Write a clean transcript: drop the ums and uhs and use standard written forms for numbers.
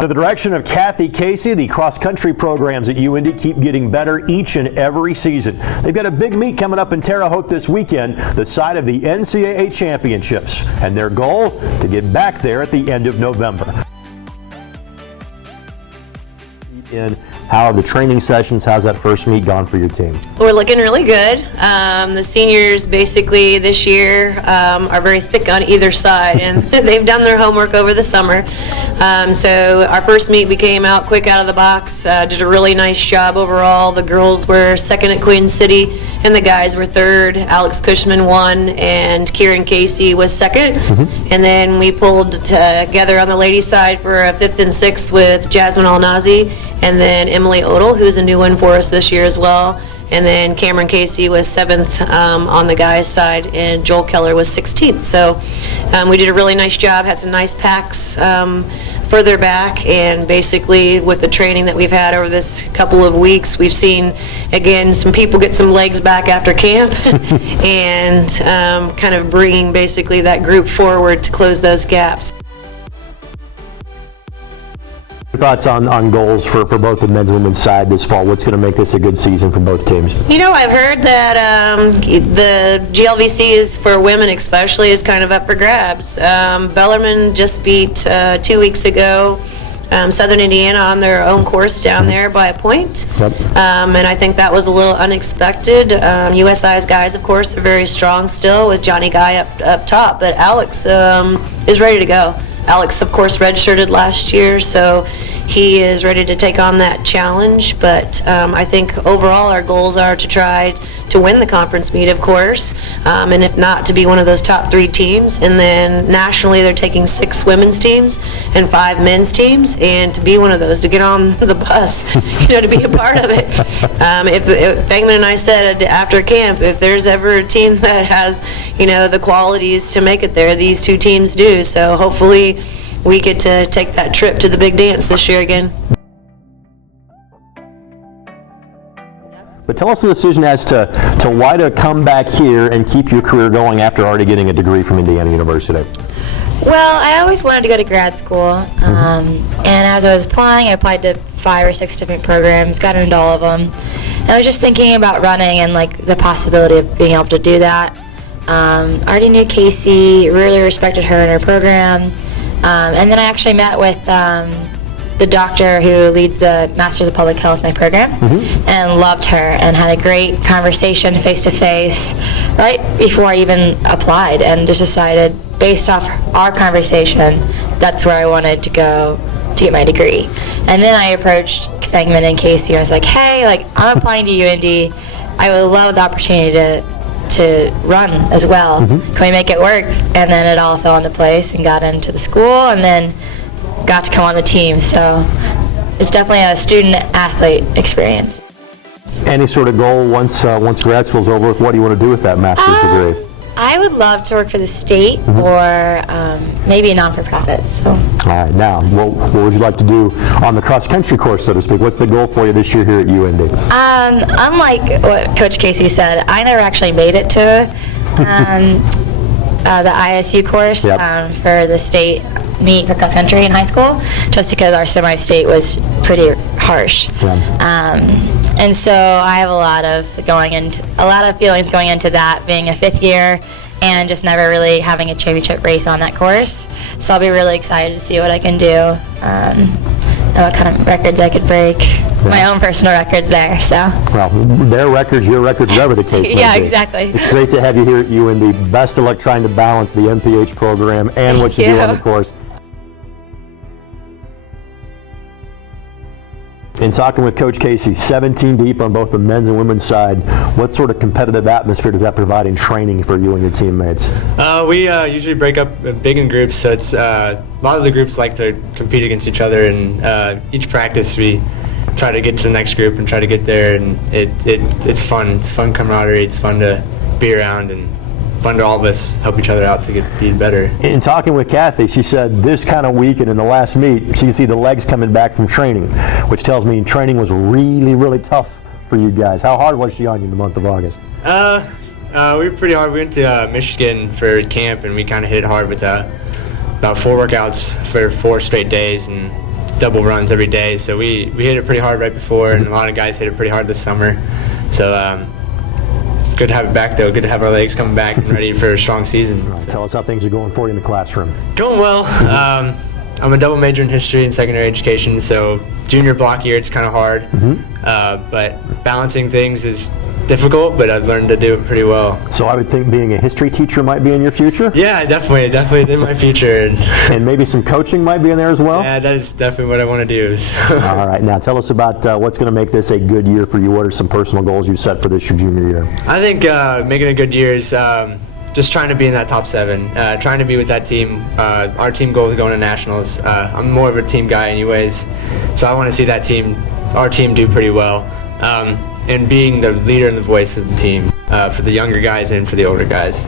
Under the direction of Kathy Casey, the cross-country programs at UIndy keep getting better each and every season. They've got a big meet coming up in Terre Haute this weekend, the site of the NCAA championships, and their goal to get back there at the end of November. How are the training sessions? How's that first meet gone for your team? We're looking really good. The seniors basically this year are very thick on either side, and they've done their homework over the summer. So our first meet, we came out quick out of the box, did a really nice job overall. The girls were second at Queen City, and the guys were third. Alex Cushman won, and Kieran Casey was second. And then we pulled together on the ladies' side for a fifth and sixth with Jasmine Alnazi, and then Emily Odell, who's a new one for us this year as well. And then Cameron Casey was seventh on the guys' side, and Joel Keller was 16th. So we did a really nice job, had some nice packs further back, and basically with the training that we've had over this couple of weeks, we've seen, again, some people get some legs back after camp and kind of bringing basically that group forward to close those gaps. Thoughts on goals for both the men's and women's side this fall? What's going to make this a good season for both teams? You know, I've heard that the GLVC is, for women especially, is kind of up for grabs. Bellarmine just beat 2 weeks ago Southern Indiana on their own course down there by a point. And I think that was a little unexpected. USI's guys, of course, are very strong still with Johnny Guy up top, but Alex is ready to go. Alex, of course, redshirted last year, so he is ready to take on that challenge. But I think overall our goals are to try to win the conference meet, of course, and if not, to be one of those top 3 teams. And then nationally, they're taking 6 women's teams and 5 men's teams, and to be one of those, to get on the bus, to be a part of it. If Bangman and I said after camp, if there's ever a team that has, the qualities to make it there, these 2 teams do. So hopefully we get to take that trip to the big dance this year again. But tell us the decision as to why to come back here and keep your career going after already getting a degree from Indiana University. Well, I always wanted to go to grad school, and as I was applying, I applied to 5 or 6 different programs, got into all of them. And I was just thinking about running and the possibility of being able to do that. Already knew Casey, really respected her and her program, and then I actually met with the doctor who leads the Masters of Public Health in my program, and loved her and had a great conversation face-to-face right before I even applied, and just decided, based off our conversation, that's where I wanted to go to get my degree. And then I approached Fangman and Casey, and I was like, hey, I'm applying to UIndy. I would love the opportunity to run as well. Can we make it work? And then it all fell into place and got into the school, and then got to come on the team. So it's definitely a student-athlete experience. Any sort of goal once grad school's over with? What do you want to do with that master's degree? I would love to work for the state or maybe a non-for-profit. So. All right, now, what would you like to do on the cross-country course, so to speak? What's the goal for you this year here at UIndy? Unlike what Coach Casey said, I never actually made it to the ISU course for the state meet for cross-country in high school, just because our semi-state was pretty harsh. And so I have a lot of feelings going into that, being a 5th year and just never really having a championship race on that course. So I'll be really excited to see what I can do, and what kind of records I could break. My own personal records there. So. Well, their records, your records, whatever the case may be. Yeah, exactly. It's great to have you here at UIndy. Best of luck trying to balance the MPH program and what you do on the course. In talking with Coach Casey, 17 deep on both the men's and women's side, what sort of competitive atmosphere does that provide in training for you and your teammates? We usually break up big in groups, so it's a lot of the groups like to compete against each other, and each practice we try to get to the next group and try to get there, and it's fun. It's fun camaraderie. It's fun to be around, and fun to all of us help each other out to be better. In talking with Kathy, she said this kind of week and in the last meet, she can see the legs coming back from training, which tells me training was really, really tough for you guys. How hard was she on you in the month of August? We were pretty hard. We went to Michigan for camp, and we kind of hit it hard with about 4 workouts for 4 straight days, and double runs every day. So we hit it pretty hard right before, and a lot of guys hit it pretty hard this summer. So it's good to have it back, though. Good to have our legs coming back and ready for a strong season. Right, tell us how things are going for you in the classroom. Going well. I'm a double major in history and secondary education, so junior block year it's kind of hard. But balancing things is difficult, but I've learned to do it pretty well. So I would think being a history teacher might be in your future? Yeah, definitely in my future. And maybe some coaching might be in there as well? Yeah, that is definitely what I want to do. All right, now tell us about what's going to make this a good year for you. What are some personal goals you set for this your junior year? I think making a good year is just trying to be in that top 7, trying to be with that team. Our team goal is going to nationals. I'm more of a team guy anyways, so I want to see our team do pretty well. And being the leader and the voice of the team for the younger guys and for the older guys.